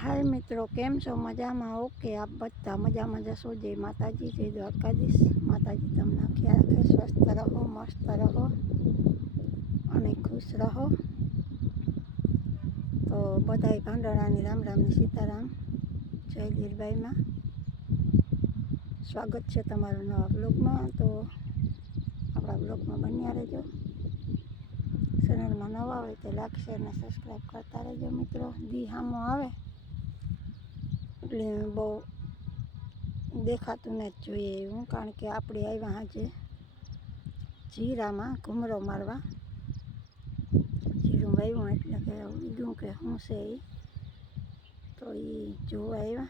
हाय मित्रों, केम छो? मजामां? ओके, आप बधा मजामां जशो। जय माताजी, जय द्वारकाधीश। माताजी तमने ख्याल रखे, स्वस्थ रहो, मस्त रहो अने खुश रहो। तो बधाई भांडणानी राम राम ने सीताराम। जय धीरबाई में स्वागत है तमारू नवा ब्लॉग में। तो अपना ब्लॉग में बन्या रहो। चेनल में नवा हो तो लाइक शेर ने सब्सक्राइब करता रहो मित्रों। दी हामो आवे એટલે બહુ દેખાતું નથી જોઈએ એવું, કારણ કે આપણે આવ્યા આજે જીરામાં ઘૂમરો મારવા. જીરું વાવ્યું એટલે કે ઉગ્યું કે શું છે એ, તો એ જોવા આવ્યા.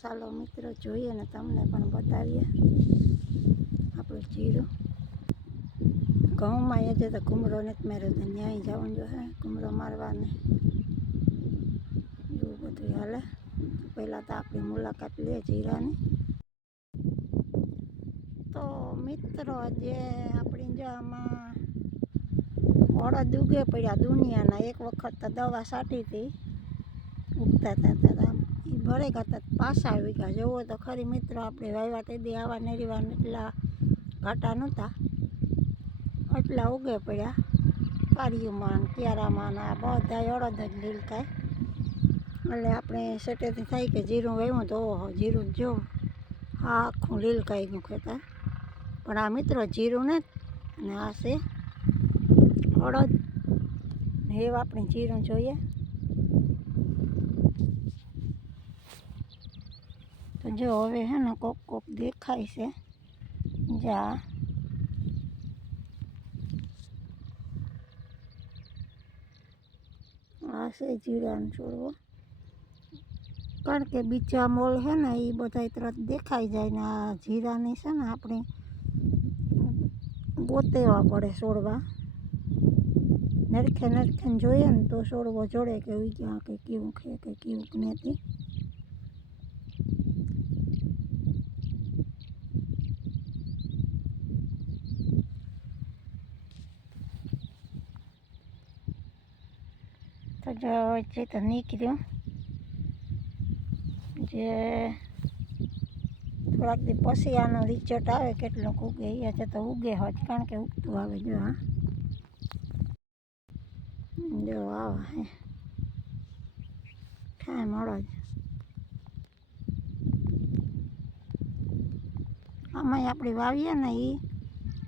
ચાલો મિત્રો જોઈએ ને તમને પણ બતાવીએ આપણું જીરું. ઘઉંમાં આજે તો ઘૂમરો નથી માર્યો, તો ન્યાય જવાનું જોઈએ ઘૂમરો મારવાને, એવું બધું હાલે. પહેલાં તો આપણી મુલાકાત લે જીરાની. તો મિત્રો જે આપણી જો આમાં અડદ ઉગે પડ્યા દુનિયાના. એક વખત તો દવા છાંટી હતી, ઉગતા હતા એ ભરે ગયા પાછા આવી ગયા. જોવો તો ખરી મિત્રો, આપણે વાવ્યા તેથી આવા નેરીવા એટલા ઘાટા નહોતા, એટલા ઉગે પડ્યા. કારિયુંમાં ક્યારામાં આ બધા અડદ જ લીલકાય. એટલે આપણે સેટેથી થાય કે જીરું વાવ્યું તો ઓહો જીરું જો આખું લીલકાઈ ગયું ખેતર. પણ આ મિત્રો જીરું ને અને આ છે અડદ. એવું આપણે જીરું જોઈએ. તો જો હવે હે ને કોક કોક દેખાય છે. જા આ છે જીરાનો છોડવો, કારણ કે બીજા મોલ છે ને એ બધા તરત દેખાઈ જાય ને આ જીરાની છે ને આપણે ગોતેવા પડે છોડવા. નરખે નરખે જોઈએ ને તો છોડવો જોડે કે ઉગ્યા કે કેવું છે કે કેવું નથી. તો જો જે તો નીકળ્યું, જે થોડાક દી પછી આનો રિઝલ્ટ આવે કેટલોક ઉગે. એ હજે તો ઉગે હોત, કારણ કે ઉગતું આવે. જો હા જો આવા હે કાંઈ મળો જ. આમાંય આપણે વાવીએ ને એ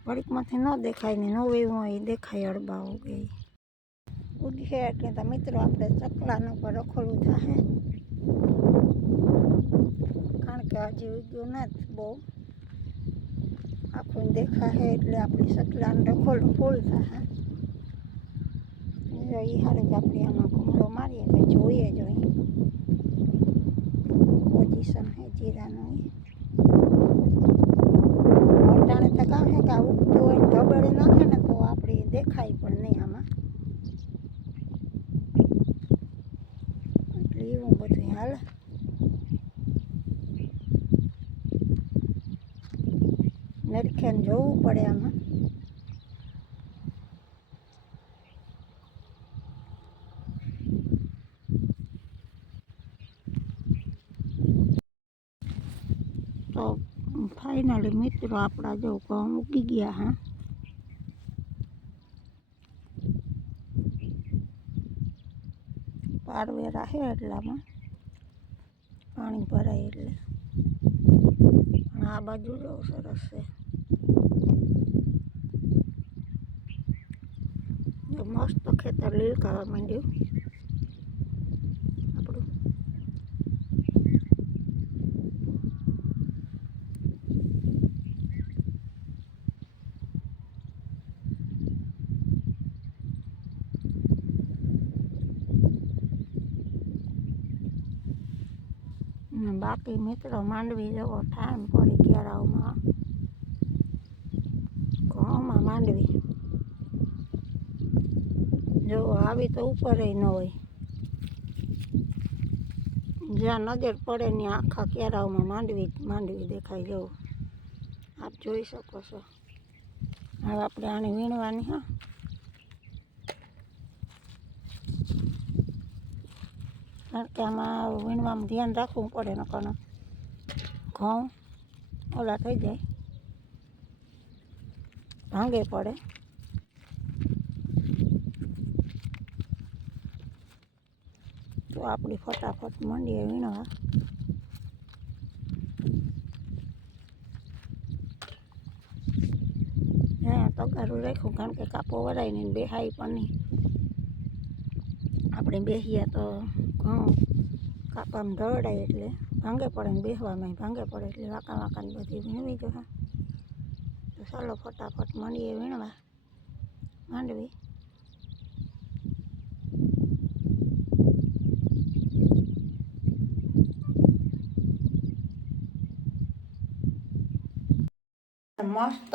ઘડીકમાંથી ન દેખાય ને, ન વેવું હોય એ દેખાય. અડબા ઉગે ઉગે એટલે તો મિત્રો આપણે ચકલાનું પર રખોલું થાય, કારણ કે હજી ઉગ્યું નથી બહુ. આખું દેખાશે એટલે આપણે ચકલાનું રખોલું ફૂલ થાય. જો એ સારું જ આપણે આમાં ઘૂમરો મારીએ કે જોઈએ જોઈએ પોઝિશન છે જીરાનું. અટાણે તો કામ છે કે આ ઉગતું હોય ને ધબડે નાખે ને તો આપણે દેખાય પણ નહીં આમાં. એટલે એવું બધું હાલે. નરખેને જોવું પડે આમાં. તો ફાઇનલી મિત્રો આપણા જો ઘઉં ઉગી ગયા. હા, પારવેરા છે એટલામાં પાણી ભરાય એટલે. આ બાજુ જો સરસ છે, જો મસ્ત ખેતર લીલકાવા માંડ્યું આપણું. બાકી મિત્રો માંડવી જેવો ટાઈમ પડી ક્યારાઓમાં. ઘઉંમાં માંડવી જો આવી તો ઉપર ન હોય, જ્યાં નજર પડે ને આખા ક્યારાઓમાં માંડવી માંડવી દેખાય. જવું આપ જોઈ શકો છો. હવે આપણે આને વીણવાની. હા, કારણ કે આમાં વીણવામાં ધ્યાન રાખવું પડે, નકર ઘઉં ઓલા થઈ જાય, ભાંગે પડે. તો આપણી ફટાફટ મંડીએ વીણવા. હા તગારું રાખ્યું કારણ કે કાપો વરાય નહીં, બેહાય પણ નહીં. આપણે બેસીએ તો ઘઉં કાપામાં ઢળાય એટલે ભાંગે પડે ને બેસવામાં ભાંગે પડે, એટલે વાંકા વાંકાને બધી વીણવી જોઈએ. તો ચાલો ફટાફટ મંડીએ વીણવા માંડવી. મસ્ત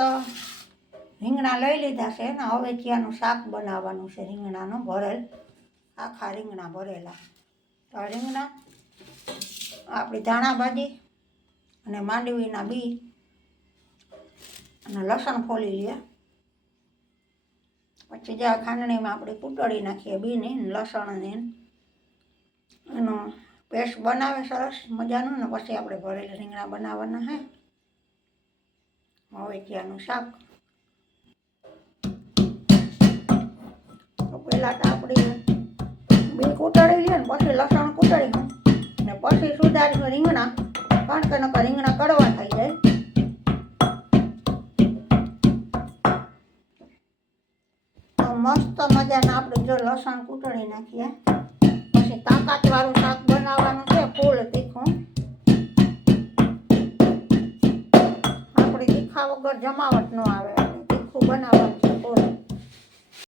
રીંગણા લઈ લીધા છે ને હવે ત્યાંનું શાક બનાવવાનું છે. રીંગણાનું ભરેલ, આખા રીંગણા ભરેલા. તો રીંગણા આપણી ધાણા ભાજી અને માંડવીના બી અને લસણ ફોલી લે. પછી જ્યાં ખાંડણીમાં આપણે કૂટળી નાખીએ બીની લસણની, એનો પેસ્ટ બનાવે સરસ મજાનું. ને પછી આપણે ભરેલા રીંગણા બનાવવાના હે. હવે ત્યાંનું શાક. તો પહેલાં તો આપણે બી કૂટળી લે ને પછી લસણ કૂટળી ને પછી સુધારી રીંગણા, કારણ કે નકર રીંગણા કડવા થઈ જાય. તો મસ્ત મજાના આપણે જો લસણ કૂટળી નાખીએ. પછી તાકાતવાળું શાક બનાવવાનું છે, ફૂલ તીખું. આપણે તીખા વગર જમાવટ ન આવે, તીખું બનાવવાનું છે ફૂલ.